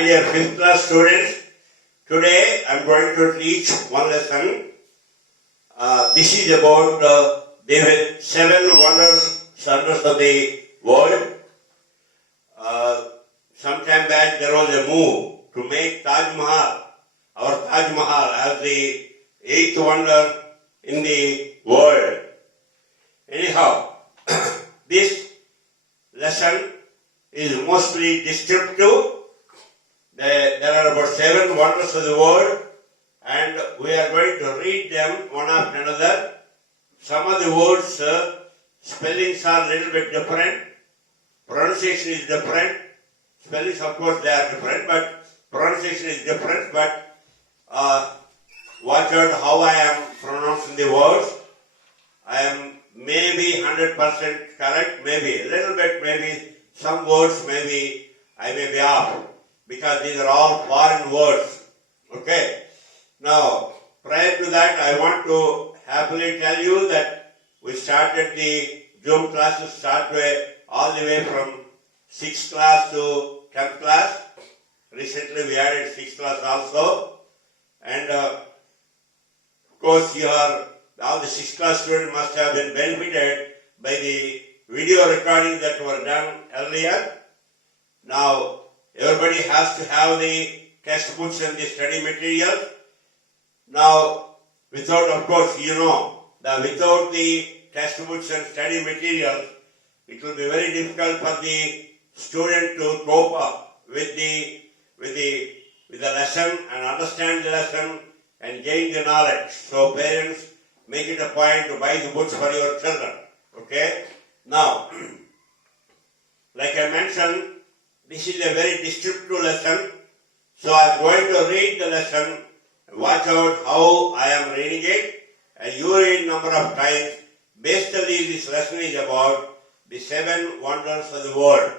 My dear 5th class students, today I am going to teach one lesson. This is about the 7 wonders of the world. Sometime back there was a move to make Taj Mahal, our Taj Mahal, as the 8th wonder in the world. Anyhow, this lesson is mostly descriptive. There are about 7 wonders of the world, and we are going to read them one after another. Some of the words, spellings are a little bit different, pronunciation is different. Spellings, of course, they are different, but pronunciation is different. But watch out how I am pronouncing the words. I am maybe 100% correct, maybe a little bit, maybe some words maybe I may be off, because these are all foreign words. Okay. Now, prior to that, I want to happily tell you that we started the Zoom classes all the way from 6th class to 10th class. Recently, we added 6th class also. And of course, all the 6th class students must have been benefited by the video recordings that were done earlier. Now, everybody has to have the textbooks and the study materials. Now, without, of course, without the textbooks and study materials, it will be very difficult for the student to cope up with the lesson and understand the lesson and gain the knowledge. So, parents, make it a point to buy the books for your children. Okay? Now, like I mentioned, this is a very descriptive lesson. So I am going to read the lesson. Watch out how I am reading it. And you read number of times. Basically, this lesson is about the 7 wonders of the world.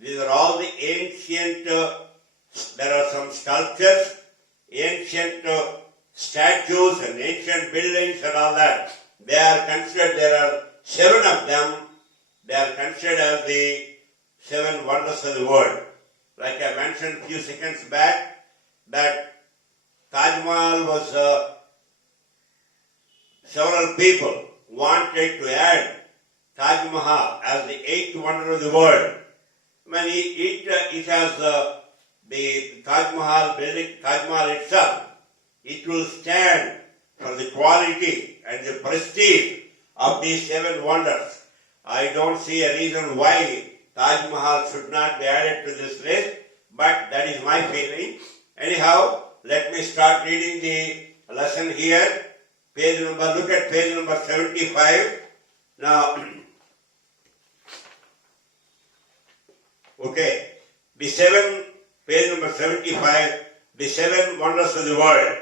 These are all the ancient, there are some sculptures, ancient statues and ancient buildings and all that. They are considered, there are 7 of them. They are considered as the 7 wonders of the world. Like I mentioned a few seconds back, that Taj Mahal was, several people wanted to add Taj Mahal as the 8th wonder of the world. I mean, it has the Taj Mahal building, Taj Mahal itself. It will stand for the quality and the prestige of these 7 wonders. I don't see a reason why Taj Mahal should not be added to this list, but that is my feeling. Anyhow, let me start reading the lesson here. Look at page number 75. Now, okay, page number 75, the 7 wonders of the world.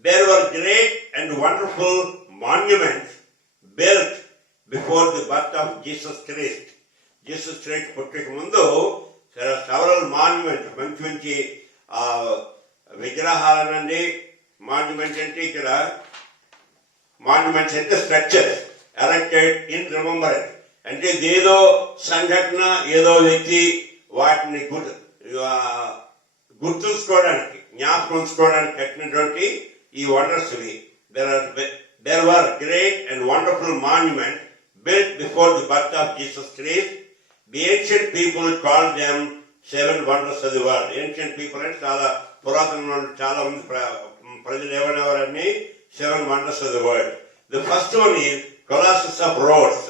There were great and wonderful monuments built before the birth of Jesus Christ. Jesus Christ పుట్టక ముందు there are several monuments, మంచి విగ్రహాలనండి. Monuments అంటే ఇక్కడ monuments అంటే structures erected in remembrance. అంటే ఏదో సంఘటన, ఏదో వ్యక్తి వాటిని గుర్తుంచుకోవడానికి, జ్ఞాపకం ఉంచుకోవడానికి కట్టినటువంటి ఈ వండర్స్ ఇవి. There were great and wonderful monuments built before the birth of Jesus Christ. The ancient people called them 7 wonders of the world. Ancient people అంటే చాలా పురాతన చాలా మంది ప్రజలు ఏమనేవారని 7 wonders of the world. The first one is Colossus of Rhodes.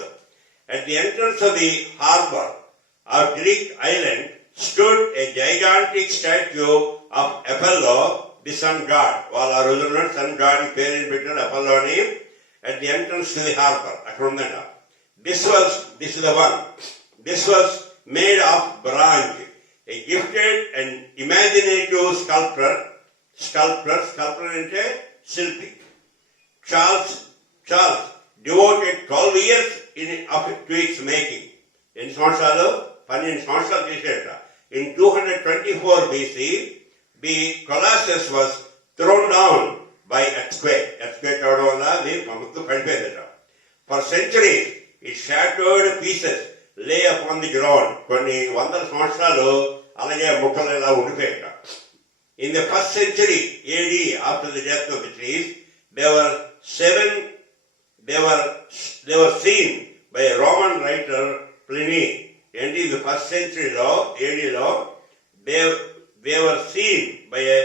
At the entrance of the harbor of Greek island stood a gigantic statue of Apollo, the sun god. వాళ్ళ ఆ రోజుల్లో sun god పేరు పెట్టారు Apollo అని. At the entrance to the harbor. అక్కడ ఉందంట. This is the one. This was made of bronze. A gifted and imaginative sculptor అంటే శిల్పి, Charles devoted 12 years to its making. ఎన్ని సంవత్సరాలు? 12 సంవత్సరాలు చేసేట. In 224 BC, the Colossus was thrown down by earthquake. Earthquake అవడం వల్ల అది మొత్తం పడిపోయిందట. For centuries, its shattered pieces lay upon the ground. కొన్ని వందల సంవత్సరాలు అలాగే ముక్కలు ఇలా ఉండిపోయాక. In the 1st century AD, after the death of the trees, they were seen by a Roman writer, Pliny. And in the 1st century AD, they were seen by a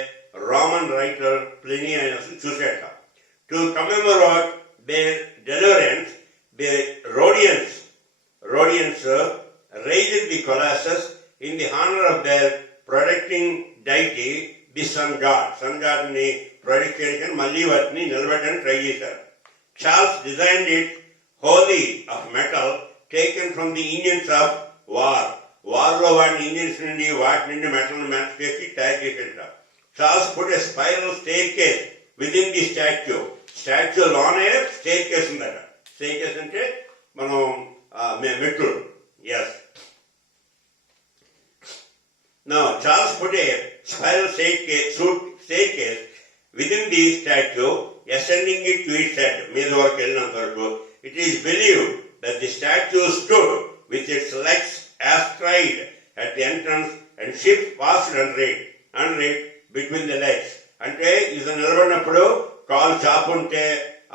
Roman writer, Pliny, and Suseta. To commemorate their deliverance, the Rhodians raised the colossus in the honor of their protecting deity, the sun god. Sun god ni prediction malli vatni nilbadani try chesaru. Charles designed it wholly of metal taken from the engines of war. War lo vaadni engines nundi vaati nundi metal match chesi tayar chesaru. Charles put a spiral staircase within the statue. Statue lone staircase undata. Staircase ante manam metru. Yes. Now, Charles put a spiral staircase within the statue, ascending it to its head. It is believed that the statue stood with its legs astride at the entrance and ships passed under it between the legs. అంటే ఇది నిలబడినప్పుడు కాలు చాపుంటే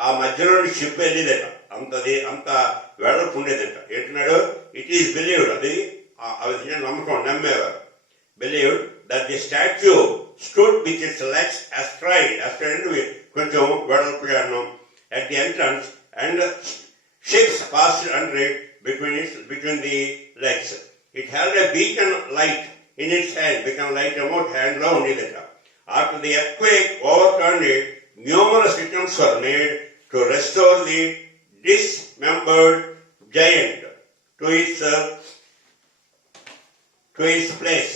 ఆ మధ్యలో ship వెళ్ళేదట. అంత వెడల్పు ఉండేదట. ఏంటన్నాడు? It is believed, అది నమ్మకం, నమ్మేవారు. Believed that the statue stood with its legs astride కొంచెం వెడల్పుగాను at the entrance, and ships passed under it between the legs. It held a beacon light in its hand. Beacon light about hand lo undidata. After the earthquake overturned it, numerous attempts were made to restore the dismembered giant to its place.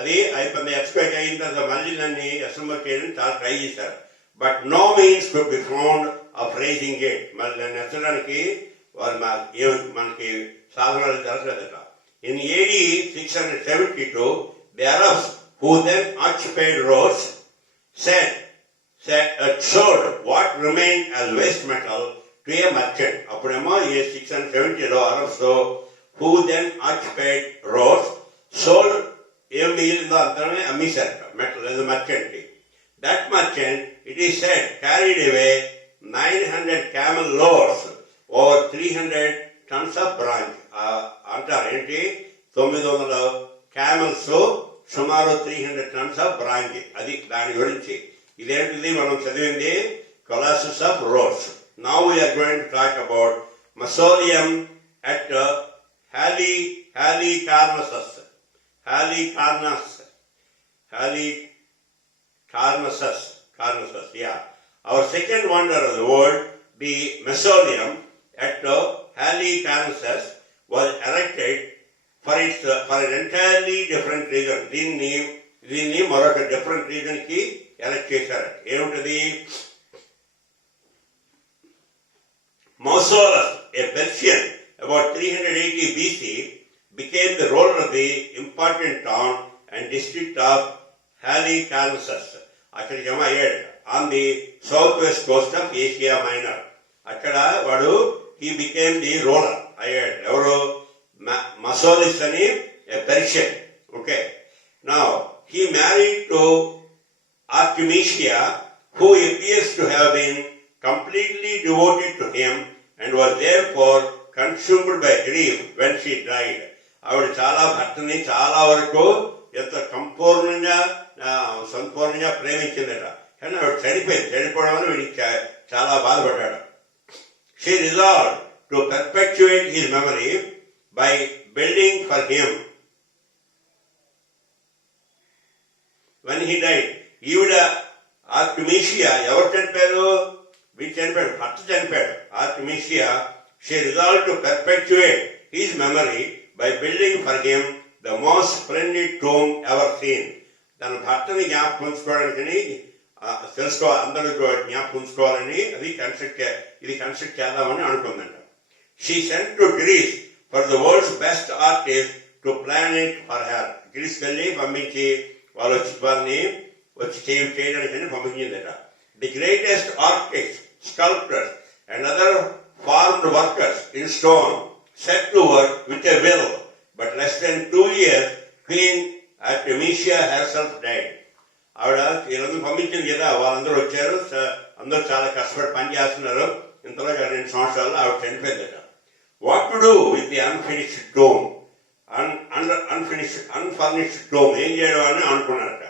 అది అయిపోయింది. Expect అయిన తర్వాత మళ్ళీ దాన్ని అసెంబల్ చేయడానికి చాలా try చేశారు. But no means could be found of raising it. మరి దాన్ని ఎత్తడానికి వాళ్ళు మనకి సాధనాలు జరగలేదట. In AD 672, the Arabs who then occupied Rhodes sold what remained as waste metal to a merchant. అప్పుడేమో 670లో Arabs who then occupied Rhodes sold ఏం మిగిలిందో అంతనే అమ్మేశారట metal as a merchant. That merchant, it is said, carried away 900 camel loads over 300 tons of bronze. అంటారు ఏంటి? 900 camels సుమారు 300 tons of bronze. అది దాని గురించి. ఇదేంటిది మనం చదివింది Colossus of Rhodes. Now we are going to talk about mausoleum at Halicarnassus. Halicarnassus, yeah. Our second wonder of the world, the mausoleum at Halicarnassus, was erected for an entirely different reason. దీన్ని మరొక different reason కి erect చేశారు. ఏమిటది? Mausolus, a Persian, about 380 BC, became the ruler of the important town and district of Halicarnassus. అక్కడికి ఏమో అయ్యాడు. On the south west coast of Asia Minor. అక్కడ వాడు he became the ruler అయ్యాడు. ఎవరు? మసోలిస్ అని a Persian. Okay. Now, he married to Artemisia, who appears to have been completely devoted to him and was therefore consumed by grief when she died. ఆవిడ చాలా భర్తని చాలా వరకు ఎంత సంపూర్ణంగా ప్రేమించిందట. కానీ ఆవిడ చనిపోవడం వల్ల వీడికి చాలా బాధపడ్డాడు. She resolved to perpetuate his memory by building for him when he died. ఈవిడ ఆర్టమిషియా ఎవరు చనిపోయారు? వీడు చనిపోయాడు, భర్త చనిపోయాడు. ఆర్టమిషియా, she resolved to perpetuate his memory by building for him the most splendid tomb ever seen. తన భర్తని జ్ఞాపకం ఉంచుకోవడానికి అందరూ జ్ఞాపకం ఉంచుకోవాలని ఇది కన్స్ట్రక్ట్ చేద్దామని అనుకుందంట. She sent to Greece for the world's best artist to plan it for her. గ్రీస్కి వెళ్ళి పంపించి వాళ్ళని వచ్చి చేయడానికి పంపించిందట. The greatest architects, sculptors and other formed workers in stone set to work with a will, but less than 2 years, Queen Artemisia herself died. ఆవిడ వీళ్ళందరూ పంపించింది కదా, వాళ్ళందరూ వచ్చారు, అందరూ చాలా కష్టపడి పని చేస్తున్నారు. ఇంతలో 2 సంవత్సరాలు ఆవిడ చనిపోయిందట. What to do with the unfinished dome, unfurnished dome, ఏం చేయడం అని అనుకున్నారట.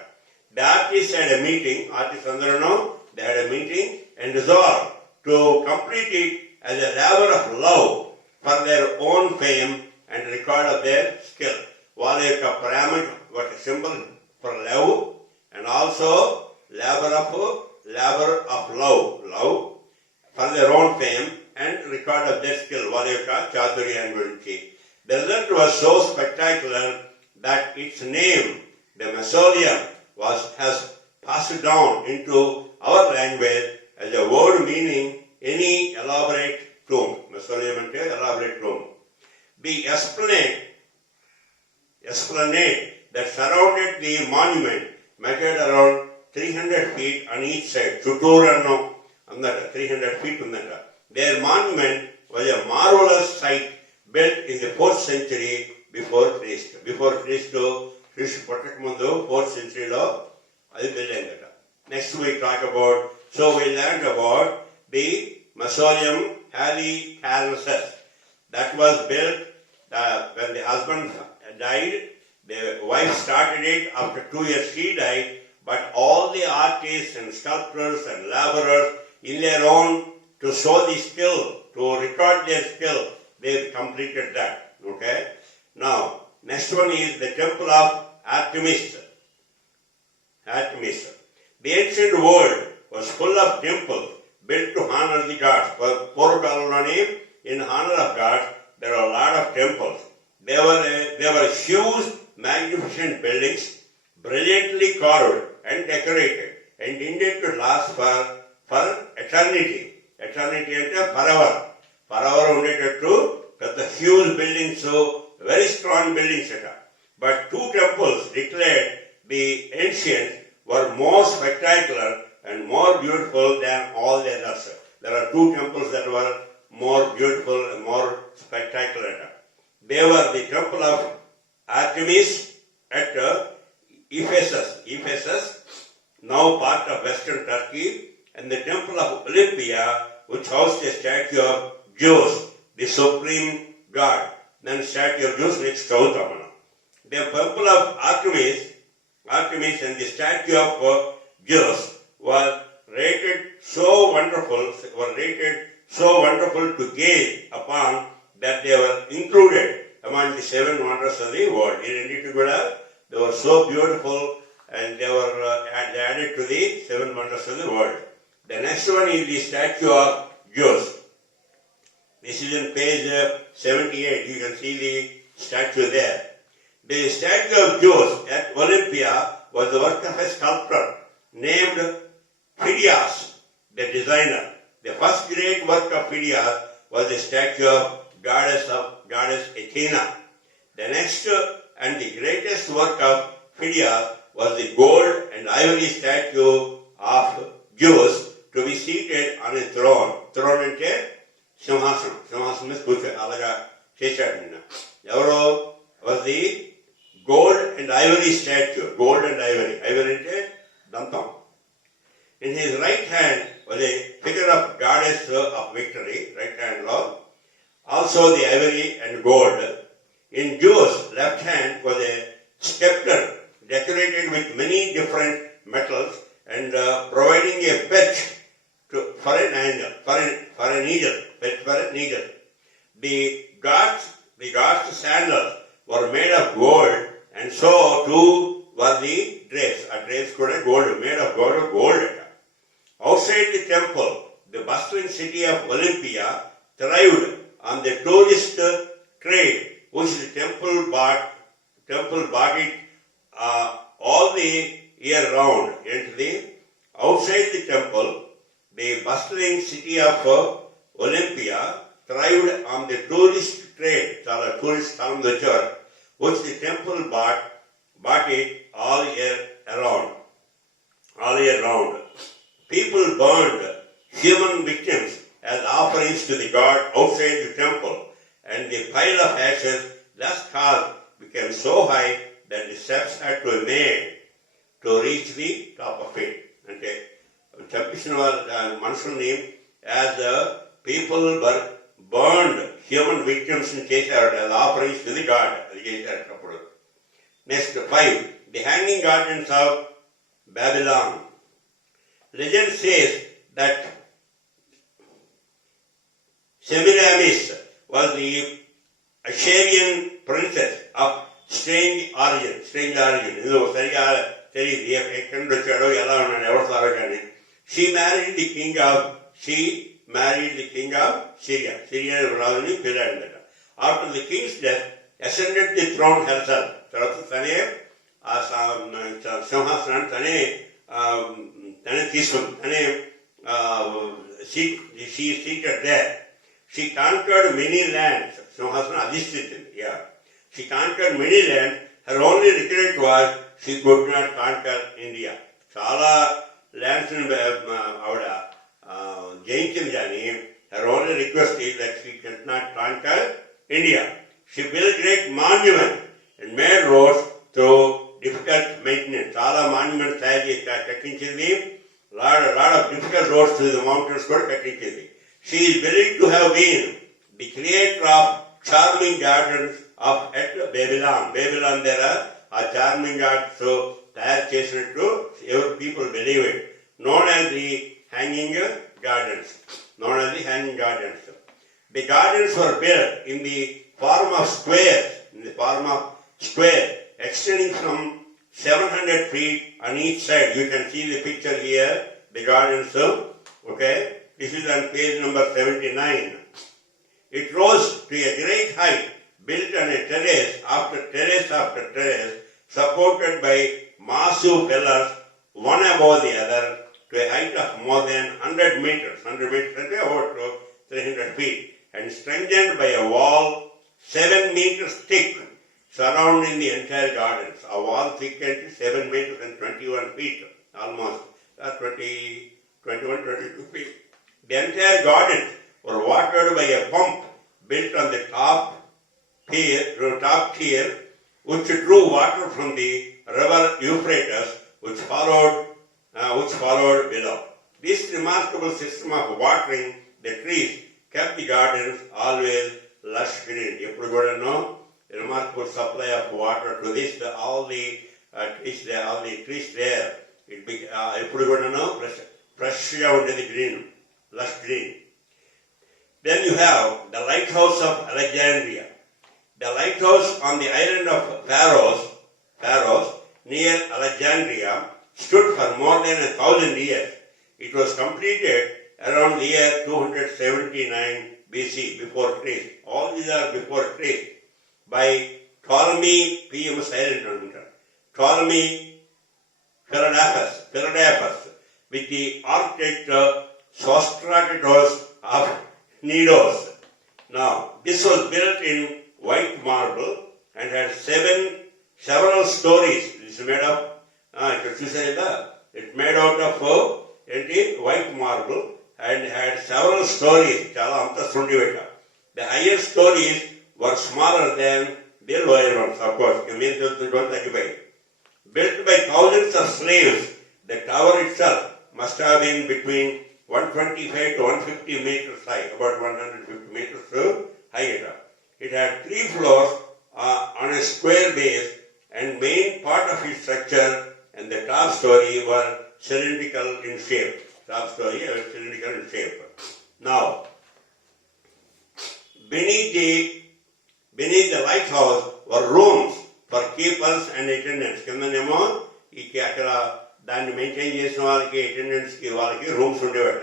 The artist had a meeting, artist అందరూ they had a meeting and resolve to complete it as a labour of love for their own fame and record of their skill. వాళ్ళ యొక్క ప్రేమ ఒక symbol for love and also labor of love for their own fame and record of their skill. వాళ్ళ యొక్క చాతుర్యాన్ని గురించి. The result was so spectacular that its name, the mausoleum, has passed down into our language as a word meaning any elaborate tomb. Mausoleum ante elaborate tomb. The esplanade that surrounded the monument measured around 300 feet on each side. Chuttooranno andata 300 feet undata. Their monument was a marvelous site built in the 4th century before Christ. Before Christ పుట్టక ముందు 4th century lo adi built ayindata. Next we talk about, so we learned about the mausoleum Halicarnassus that was built when the husband died. The wife started it. After 2 years she died, but all the artists and sculptors and laborers in their own to show the skill, to record their skill, they completed that. Okay? Now, next one is the Temple of Artemis. The ancient world was full of temples built to honor the gods. In honor of gods, there are a lot of temples. They were huge, magnificent buildings, brilliantly carved and decorated, and intended to last for eternity. Eternity ante forever ఉండేటట్టు పెద్ద huge buildings, very strong buildings. But 2 temples declared the ancients were more spectacular and more beautiful than all the others. There are 2 temples that were more beautiful and more spectacular. They were the Temple of Artemis at Ephesus, now part of Western Turkey, and the Temple of Olympia, which housed a statue of Zeus, the supreme god. Then statue of Zeus next to Uttamana. The Temple of Artemis and the statue of Zeus were rated so wonderful to gaze upon that they were included among the 7 wonders of the world. They were so beautiful and they were added to the 7 wonders of the world. The next one is the statue of Zeus. This is on page 78. You can see the statue there. The statue of Zeus at Olympia was the work of a sculptor named Phidias, the designer. The first great work of Phidias was the statue of goddess Athena. The next and the greatest work of Phidias was the gold and ivory statue of Zeus to be seated on a throne. Throne ante సింహాసనం. సింహాసనం మీద కూర్చొని అలాగా చేశాడు నిన్న. ఎవరో was the gold and ivory statue. Gold and ivory. Ivory ante దంతం. In his right hand was a figure of goddess of victory, right hand law. Also the ivory and gold. In Zeus' left hand was a scepter decorated with many different metals and providing a perch for a needle. The gods' sandals were made of gold, and so too were the drapes. Drapes kuda gold, made of gold. Outside the temple, the bustling city of Olympia thrived on the tourist trade, which the temple bought it all the year round. Outside the temple, the bustling city of Olympia thrived on the tourist trade. Chala tourist sthalam vachar, which the temple bought it all year round. People burned human victims as offerings to the god outside the temple, and the pile of ashes thus caused became so high that the steps had to be made to reach the top of it. అంటే చంపించిన వారు మనుషుల్ని as the people were burned, human victims ని చేశారు as offerings to the God. అది చేశారు అప్పుడు. Next 5. The hanging gardens of Babylon. Legend says that Semiramis was the Assyrian princess of strange origin. ఇది సరిగా తెలియదు ఎక్కడి నుండి వచ్చాడో ఎలా ఉన్నాడు ఎవరు సారో కానీ. She married the king of Syria. Syria రాజుని పెళ్ళాడిందట. After the king's death, ascended the throne herself. తర్వాత తనే ఆ సింహాసనాన్ని తనే తీసుకుంది. తనే she seated there. She conquered many lands. సింహాసనం అధిష్ఠించింది. She conquered many lands. Her only regret was she could not conquer India. చాలా ల్యాండ్స్ ఆవిడ జయించింది కానీ her only request is that she could not conquer India. She built great monuments and made roads through difficult maintenance. చాలా monuments తయారు చేసి కట్టించింది. lot of difficult roads through the mountains కూడా కట్టించింది. She is believed to have been the creator of charming gardens of at Babylon. Babylon there are charming gardens తయారు చేసినట్టు every people believe it. Known as the hanging gardens. The gardens were built in the form of squares. Extending from 700 feet on each side. You can see the picture here. The gardens. Okay. This is on page number 79. It rose to a great height, built on a terrace after terrace, supported by massive pillars, one above the other, to a height of more than 100 meters. 100 meters is about 300 feet. And strengthened by a wall 7 meters thick, surrounding the entire gardens. A wall thick and 7 meters and 21 feet, almost 22 feet. The entire gardens were watered by a pump built on the top tier, which drew water from the river Euphrates, which followed below. This remarkable system of watering the trees kept the gardens always lush green. ఎప్పుడు కూడాను remarkable supply of water to this, all the trees there. ఎప్పుడు కూడాను ఫ్రెష్గా ఉండేది green, lush green. Then you have the Lighthouse of Alexandria. The lighthouse on the island of Pharos near Alexandria stood for more than 1,000 years. It was completed around the year 279 BC, before Christ. All these are before Christ. By Ptolemy, P.M. silent on Ptolemy Philadelphus, with the architect Sostratus of Knidos. Now, this was built in white marble and had several stories. It's made of, it's made out of white marble and had several stories. The highest stories were smaller than the lower ones, of course. Built by thousands of slaves, the tower itself must have been between 125 to 150 meters high, about 150 meters high. It had 3 floors on a square base, and main part of its structure and the top story were cylindrical in shape. Now, beneath the lighthouse were rooms for keepers and attendants. కిందనేమో అక్కడ దాన్ని maintain చేసిన వాళ్ళకి attendants కి వాళ్ళకి rooms ఉండేవట.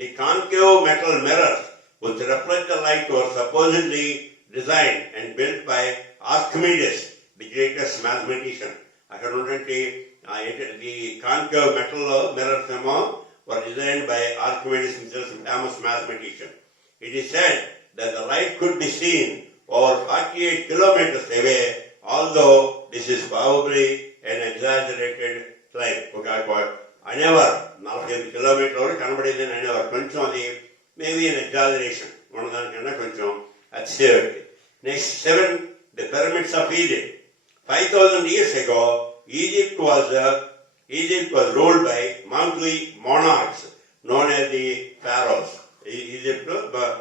The concave metal mirrors which reflect the light were supposedly designed and built by Archimedes, the greatest mathematician. అక్కడ ఉన్నటువంటి the concave metal mirrors ఏమో were designed by Archimedes himself, a famous mathematician. It is said that the light could be seen over 48 kilometers away, although this is probably an exaggerated claim. I never, 45 kilometers కనబడేదని I never, కొంచెం అది maybe an exaggeration, ఉన్నదానికన్నా కొంచెం అతిశయోక్తి. Next 7, the pyramids of Egypt. 5,000 5,000 years ago, Egypt was ruled by monthly monarchs known as the pharaohs. Egypt was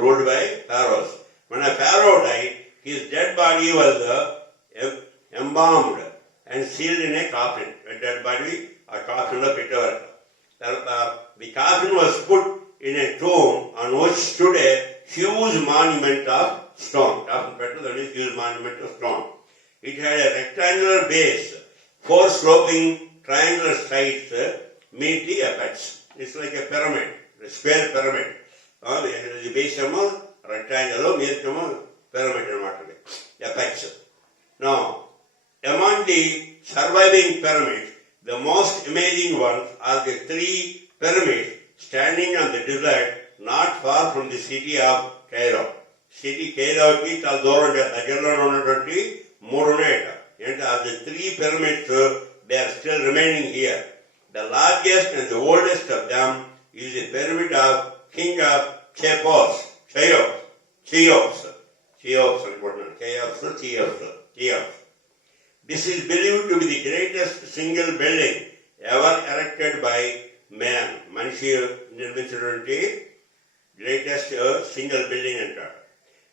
ruled by pharaohs. When a pharaoh died, his dead body was embalmed and sealed in a coffin. A dead body, a coffin of bitter. The coffin was put in a tomb on which stood a huge monument of stone. Coffin better than a huge monument of stone. It had a rectangular base, 4 sloping triangular sides meet the apex. It's like a pyramid, a square pyramid. The base is rectangle, meet pyramid, apex. Now, among the surviving pyramids, the most amazing ones are the 3 pyramids standing on the desert not far from the city of Cairo. City Cairo ki tal doran dagarlo unnatuvanti moodu unnayata. And of the 3 pyramids, they are still remaining here. The largest and the oldest of them is the pyramid of King of Cheops. This is believed to be the greatest single building ever erected by man. Manushya nirmichatuvanti greatest single building entered.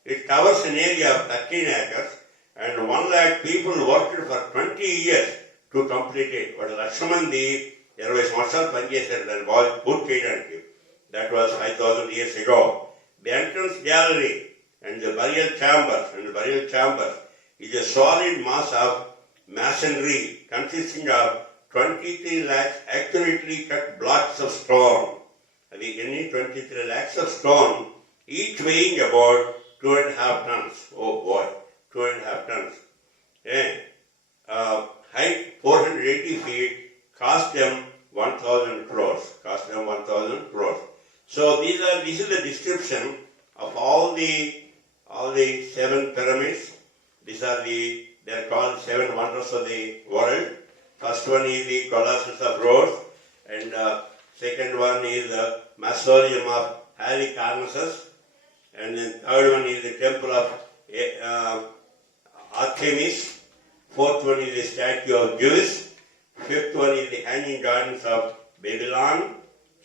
It covers an area of 13 acres and 1 lakh people worked for 20 years to complete it. But Lakshmandi, there was Marshal Panjasar and was put it. That was 5,000 years ago. The entrance gallery and the burial chambers is a solid mass of masonry consisting of 23 lakhs accurately cut blocks of stone. 23 lakhs of stone, each weighing about 2.5 tons. Oh boy, 2.5 tons. Height 480 feet, cost them 1,000 crores. So this is the description of all the 7 pyramids. They are called 7 wonders of the world. First one is the Colossus of Rhodes, and second one is the Mausoleum of Halicarnassus, and then third one is the Temple of Artemis. Fourth one is the Statue of Zeus. Fifth one is the Hanging Gardens of Babylon.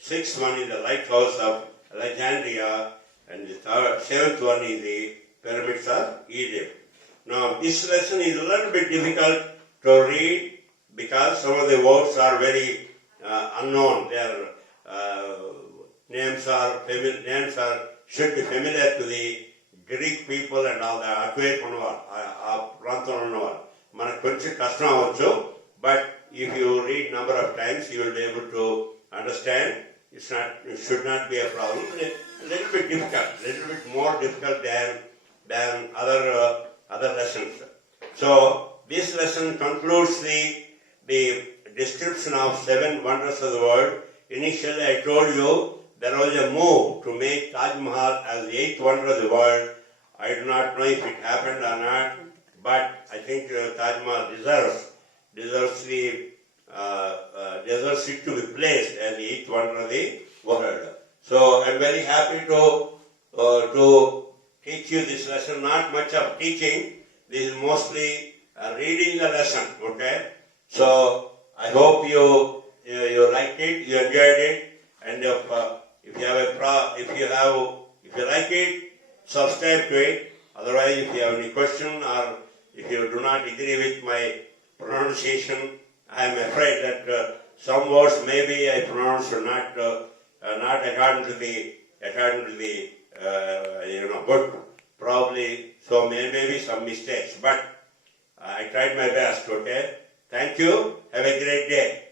Sixth one is the Lighthouse of Alexandria, and the seventh one is the Pyramids of Egypt. Now, this lesson is a little bit difficult to read because some of the words are very unknown. Their names should be familiar to the Greek people and all that. But if you read number of times, you will be able to understand. It should not be a problem. A little bit difficult, a little bit more difficult than other lessons. So this lesson concludes the description of 7 wonders of the world. Initially I told you there was a move to make Taj Mahal as the 8th wonder of the world. I do not know if it happened or not, but I think Taj Mahal deserves it to be placed as the 8th wonder of the world. So I'm very happy to teach you this lesson. Not much of teaching. This is mostly reading the lesson. Okay. So I hope you liked it, you enjoyed it, and if you like it, subscribe to it. Otherwise, if you have any question or if you do not agree with my pronunciation, I am afraid that some words maybe I pronounce not according to the book. Probably so maybe some mistakes, but I tried my best. Okay. Thank you. Have a great day.